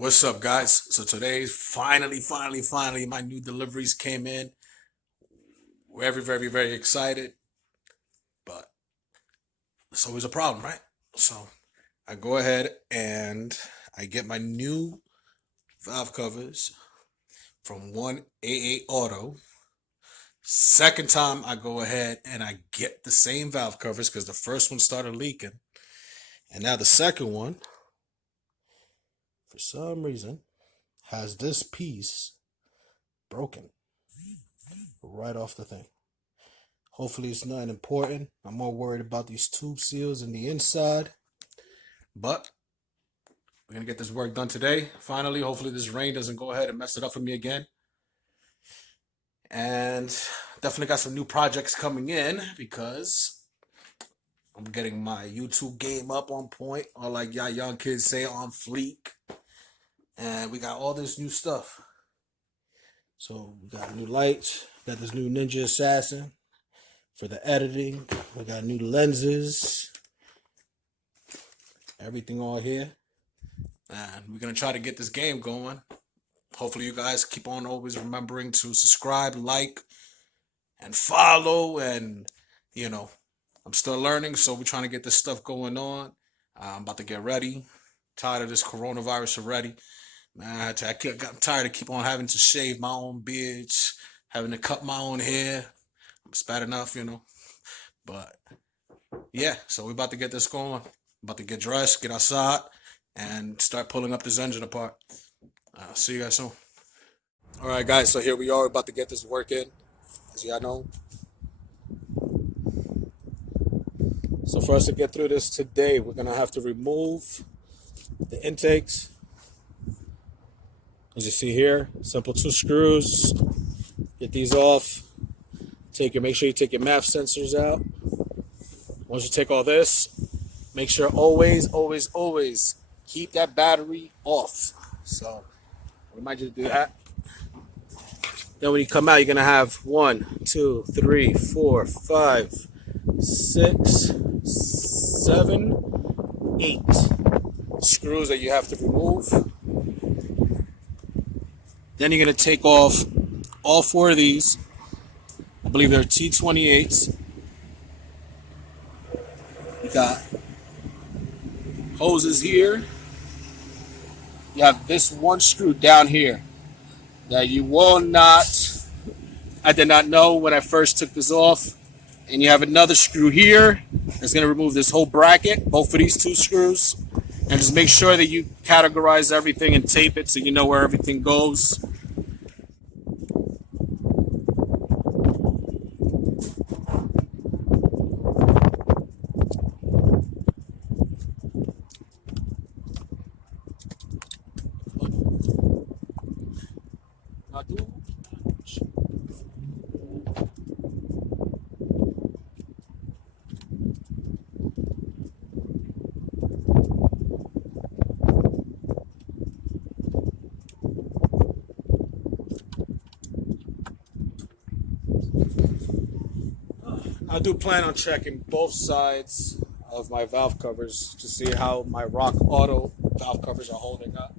What's up, guys? So today, finally, my new deliveries came in. We're very excited, but it's always a problem, right? So I go ahead and I get my new valve covers from 188 Auto. Second time, I go ahead and I get the same valve covers because the first one started leaking. And now the second one, for some reason, has this piece broken right off the thing. Hopefully it's nothing important. I'm more worried about these tube seals in the inside. But we're going to get this work done today. Finally, hopefully this rain doesn't go ahead and mess it up for me again. And definitely got some new projects coming in because I'm getting my YouTube game up on point, or like y'all young kids say, on fleek. And we got all this new stuff. So we got new lights, got this new Ninja Assassin for the editing. We got new lenses, everything all here. And we're going to try to get this game going. Hopefully you guys keep on always remembering to subscribe, like, and follow. And, I'm still learning, so we're trying to get this stuff going on. I'm about to get ready. Tired of this coronavirus already. Man, I'm tired of keep on having to shave my own beards, having to cut my own hair. It's bad enough, But, yeah, so we're about to get this going. About to get dressed, get outside, and start pulling up this engine apart. See you guys soon. All right, guys, so here we are about to get this work in, as y'all know. So for us to get through this today, we're going to have to remove the intakes. As you see here, simple 2 screws. Get these off. Make sure you take your MAF sensors out. Once you take all this, make sure always keep that battery off. So I remind you to do that. Then when you come out, you're gonna have 1, 2, 3, 4, 5, 6, 7, 8 screws that you have to remove. Then you're gonna take off all 4 of these. I believe they're T28s. You got hoses here. You have this one screw down here that you will not, I did not know when I first took this off. And you have another screw here that's going to remove this whole bracket, both of these 2 screws. And just make sure that you categorize everything and tape it so you know where everything goes. I do plan on checking both sides of my valve covers to see how my Rock Auto valve covers are holding up.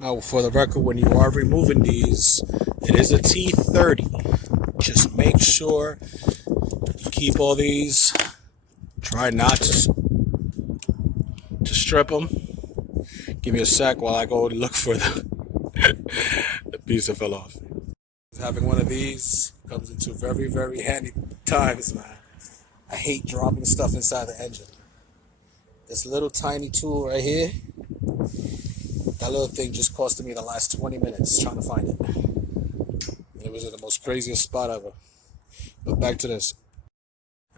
Now, for the record, when you are removing these, it is a T30. Just make sure you keep all these. Try not to strip them. Give me a sec while I go look for the piece that fell off. Having one of these comes into very handy times, man. I hate dropping stuff inside the engine. This little tiny tool right here, that little thing just costed me the last 20 minutes trying to find it. It was in the most craziest spot ever. But back to this.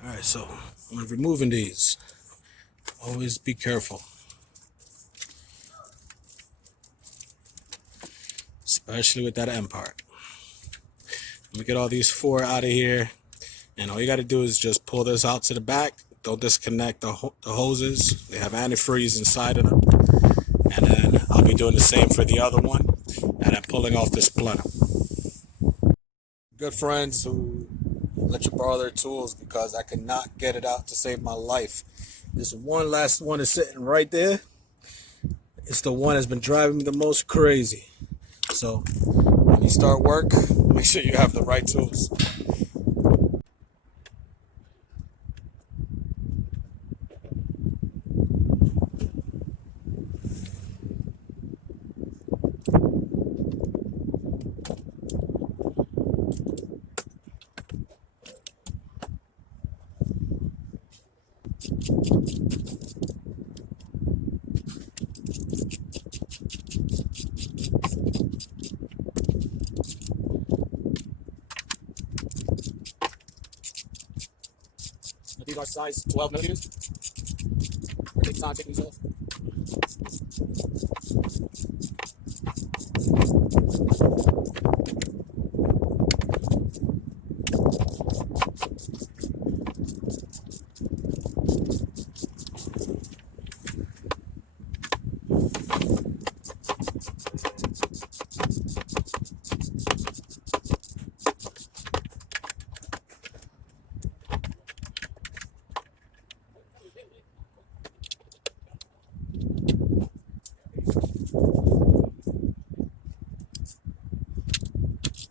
Alright, so when removing these, always be careful. Especially with that end part. Let me get all these 4 out of here. And all you got to do is just pull this out to the back. Don't disconnect the hoses. They have antifreeze inside of them. And then I'll be doing the same for the other one. And I'm pulling off this Plenum. Good friends who let you borrow their tools because I could not get it out to save my life. This one last one is sitting right there. It's the one that's been driving me the most crazy. So when you start work, make sure you have the right tools. These are size 12 millimeters. Take time taking these off.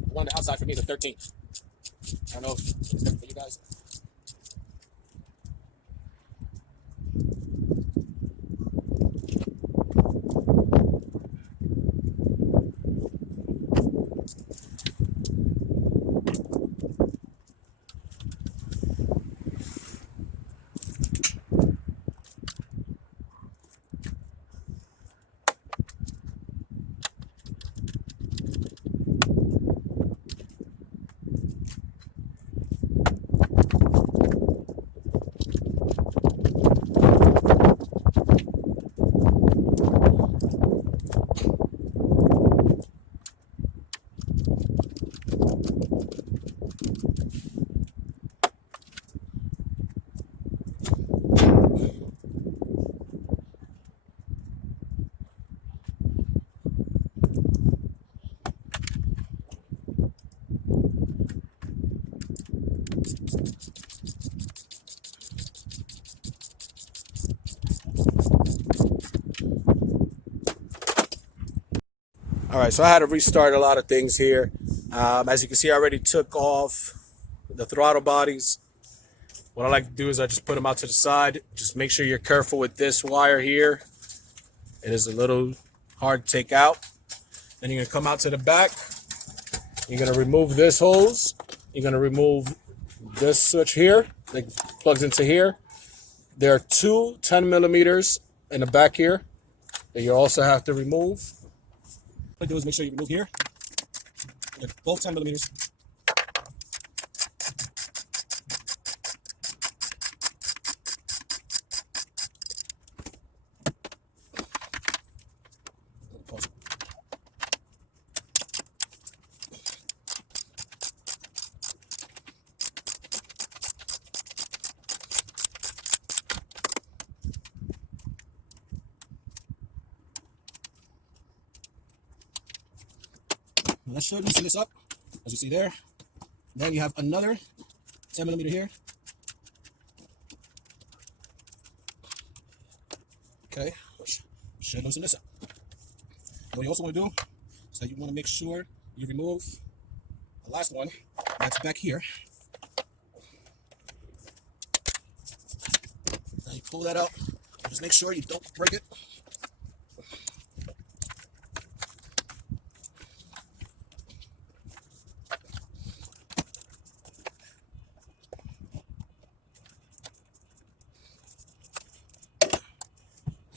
The one on the outside for me is a 13. I don't know if it's different for you guys. All right, so I had to restart a lot of things here. As you can see, I already took off the throttle bodies. What I like to do is I just put them out to the side. Just make sure you're careful with this wire here. It is a little hard to take out. Then you're gonna come out to the back. You're gonna remove this hose. You're gonna remove this switch here that plugs into here. There are two 10 millimeters in the back here that you also have to remove. What I do is make sure you remove here. They're both 10 millimeters. Let's show loosen this up, as you see there. Then you have another 10 millimeter here. Okay, should loosen this up. What you also want to do is that you want to make sure you remove the last one that's back here. Now you pull that out. Just make sure you don't break it.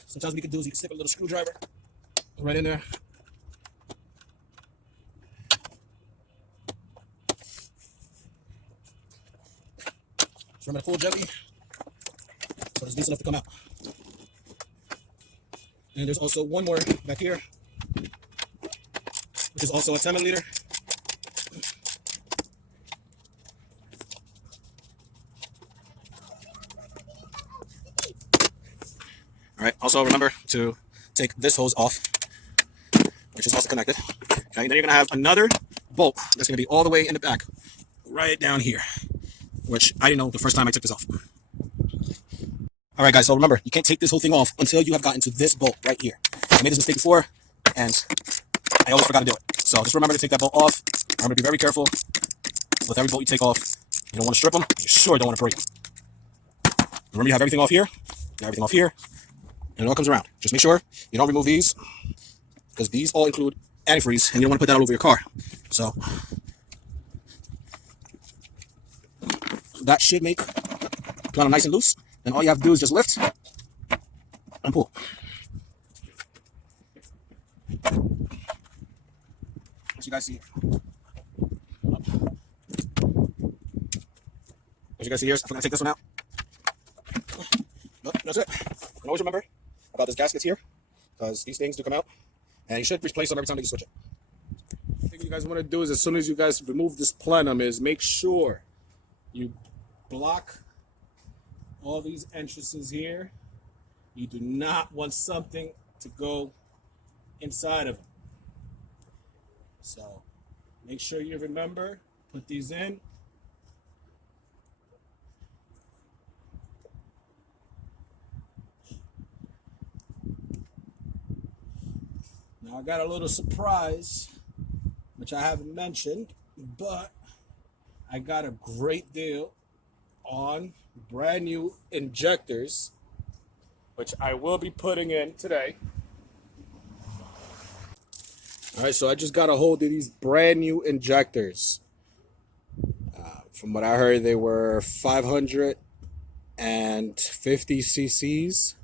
Sometimes what you can do is you can stick a little screwdriver right in there. So I'm going to pull gently so it's decent enough to come out. And there's also one more back here, which is also a 10 milliliter. All right, also remember to take this hose off, which is also connected. Okay, then you're gonna have another bolt that's gonna be all the way in the back, right down here, which I didn't know the first time I took this off. All All right, guys, so remember, you can't take this whole thing off until you have gotten to this bolt right here. I made this mistake before, and I always forgot to do it. So just remember to take that bolt off. Remember to be very careful with every bolt you take off. You don't want to strip them. You sure don't want to break them. Remember, you have everything off here, you have everything off here, and it all comes around. Just make sure you don't remove these, because these all include antifreeze, and you don't want to put that all over your car. So that should make Plenum nice and loose. Then all you have to do is just lift and pull. As you guys see, here, I'm gonna take this one out. But that's it. And always remember about these gaskets here, because these things do come out, and you should replace them every time that you switch it. The thing you guys want to do is, as soon as you guys remove this plenum, is make sure you block all these entrances here. You do not want something to go inside of them. So make sure you remember, put these in. Now I got a little surprise, which I haven't mentioned, but I got a great deal on brand new injectors, which I will be putting in today. All right, so I just got a hold of these brand new injectors. From what I heard, they were 550 cc's.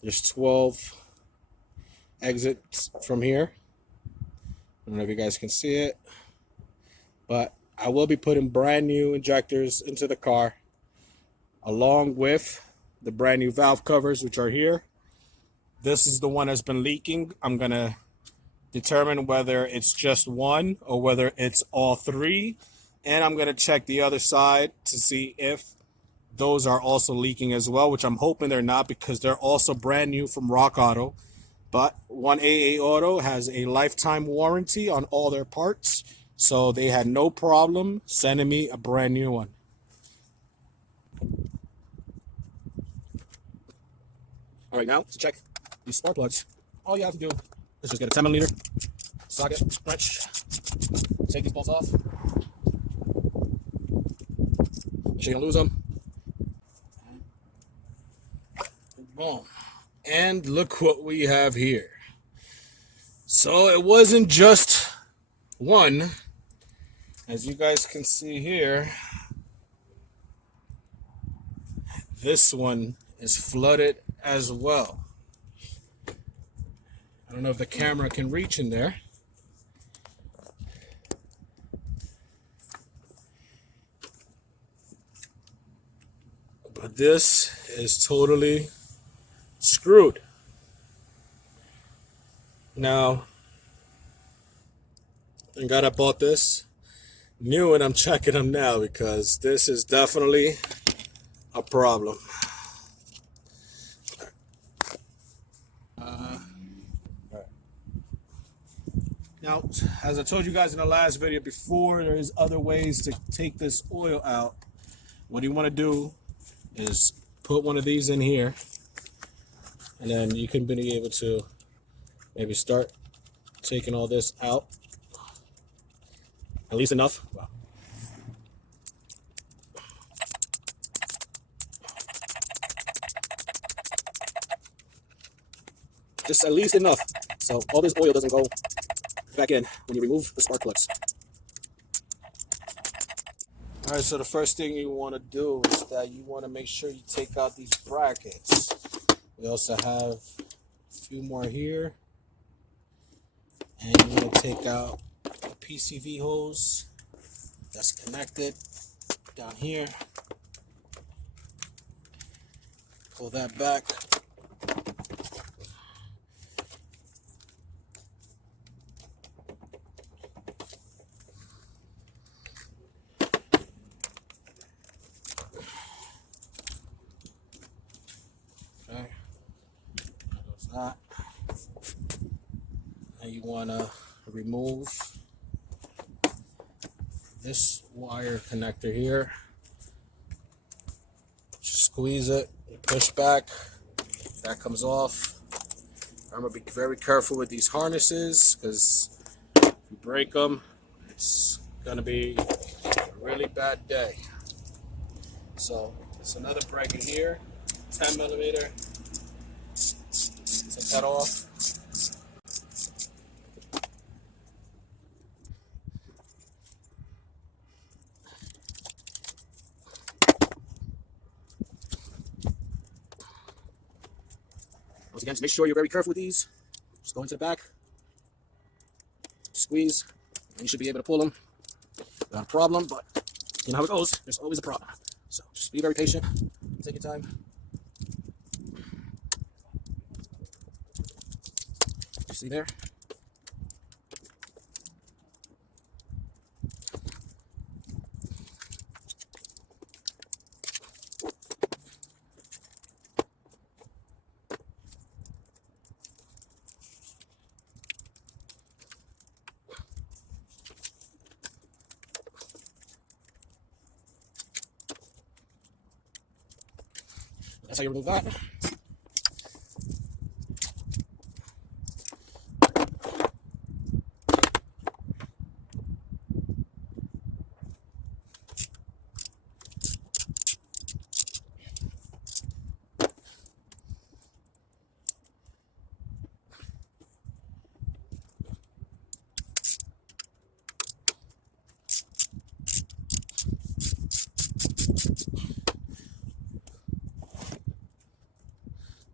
There's 12 exits from here. I don't know if you guys can see it, but I will be putting brand new injectors into the car, along with the brand new valve covers, which are here. This is the one that's been leaking. I'm gonna determine whether it's just one or whether it's all three, and I'm gonna check the other side to see if those are also leaking as well, which I'm hoping they're not, because they're also brand new from Rock Auto. But 1AA Auto has a lifetime warranty on all their parts, so they had no problem sending me a brand new one. All right, now to check these spark plugs, all you have to do is just get a 10mm socket wrench, take these bolts off, make sure you don't lose them. Boom. And look what we have here. So it wasn't just one. As you guys can see here, this one is flooded as well. I don't know if the camera can reach in there. But this is totally screwed. Now, thank God I bought this new, and I'm checking them now, because this is definitely a problem. Now, as I told you guys in the last video before, there is other ways to take this oil out. What you want to do is put one of these in here, and then you can be able to maybe start taking all this out. At least enough. Wow. Just at least enough, so all this oil doesn't go back in when you remove the spark plugs. All right, so the first thing you want to do is that you want to make sure you take out these brackets. We also have a few more here, and you want to take out the PCV hose that's connected down here. Pull that back. Okay, goes that. Now you want to remove this wire connector here. Just squeeze it You push back, that comes off. Remember, be very careful with these harnesses because if you break them, it's gonna be a really bad day. So it's another bracket here, 10 millimeter. Take that off. Once again, just make sure you're very careful with these. Just go into the back, squeeze, and you should be able to pull them without a problem, but you know how it goes. There's always a problem. So just be very patient. Take your time. You see there? That's how you remove that.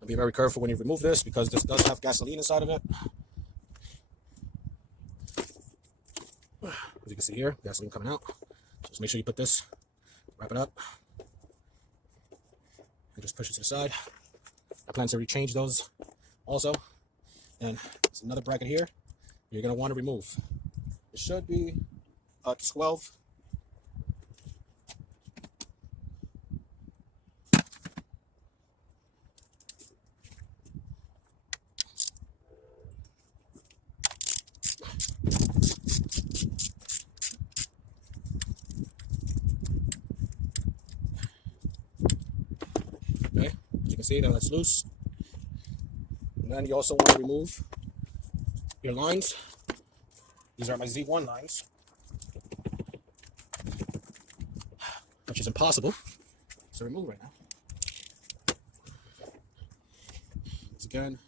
Be very careful when you remove this because this does have gasoline inside of it. As you can see here, gasoline coming out. So just make sure you put this, wrap it up, and just push it to the side. I plan to rechange those also. And there's another bracket here you're going to want to remove. It should be a 12. Okay, as you can see, that's loose. And then you also want to remove your lines. These are my Z1 lines, which is impossible to remove right now. Once again,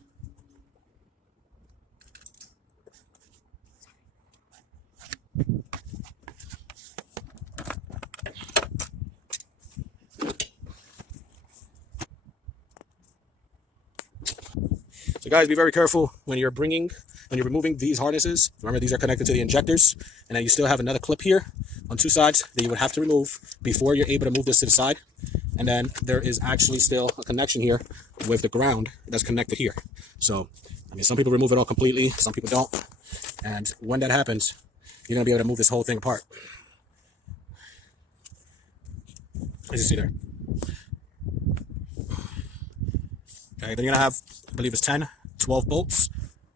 so guys, be very careful when you're removing these harnesses. Remember, these are connected to the injectors, and then you still have another clip here on two sides that you would have to remove before you're able to move this to the side. And then there is actually still a connection here with the ground that's connected here. So, I mean, some people remove it all completely, some people don't. And when that happens, you're gonna be able to move this whole thing apart. As you see there. Okay, then you're gonna have, I believe it's 10, 12 bolts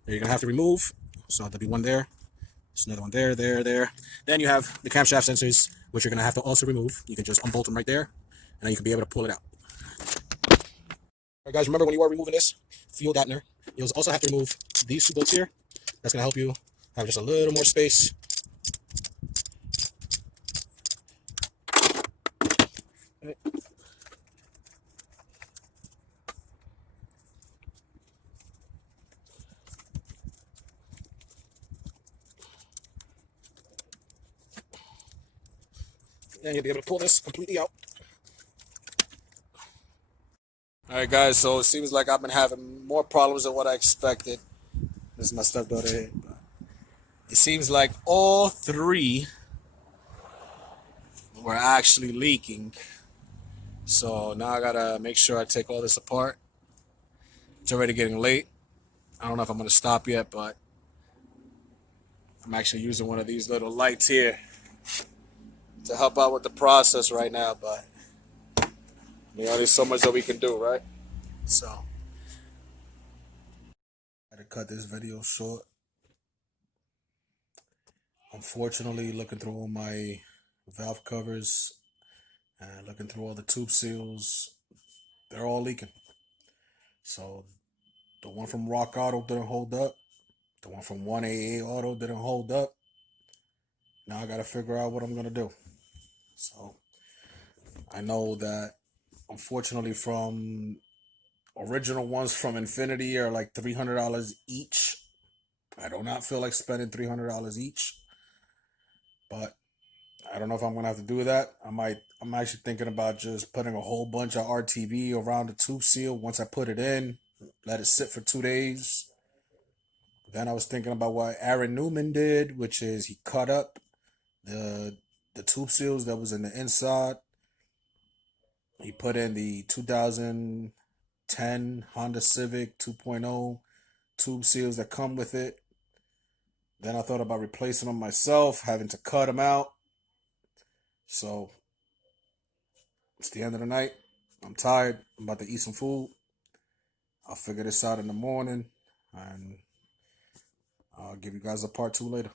that you're gonna have to remove. So there'll be one there, there's another one there, there. Then you have the camshaft sensors, which you're gonna have to also remove. You can just unbolt them right there, and then you can be able to pull it out. All right, guys, remember when you are removing this fuel dampener, you'll also have to remove these two bolts here. That's gonna help you have just a little more space. Okay. And you'll be able to pull this completely out. All right, guys, so it seems like I've been having more problems than what I expected. This is my stepdaughter here. It seems like all three were actually leaking. So now I gotta make sure I take all this apart. It's already getting late. I don't know if I'm gonna stop yet, but I'm actually using one of these little lights here to help out with the process right now, but you know, there's so much that we can do, right? So I had to cut this video short. Unfortunately, looking through all my valve covers and looking through all the tube seals, they're all leaking. So the one from Rock Auto didn't hold up. The one from 1AA Auto didn't hold up. Now I got to figure out what I'm going to do. So I know that, unfortunately, from original ones from Infiniti are like $300 each. I do not feel like spending $300 each, but I don't know if I'm gonna have to do that. I'm actually thinking about just putting a whole bunch of RTV around the tube seal. Once I put it in, let it sit for 2 days. Then I was thinking about what Aaron Newman did, which is he cut up the tube seals that was in the inside. He put in the 2010 Honda Civic 2.0 tube seals that come with it. Then I thought about replacing them myself, having to cut them out. So it's the end of the night. I'm tired. I'm about to eat some food. I'll figure this out in the morning, and I'll give you guys a part 2 later.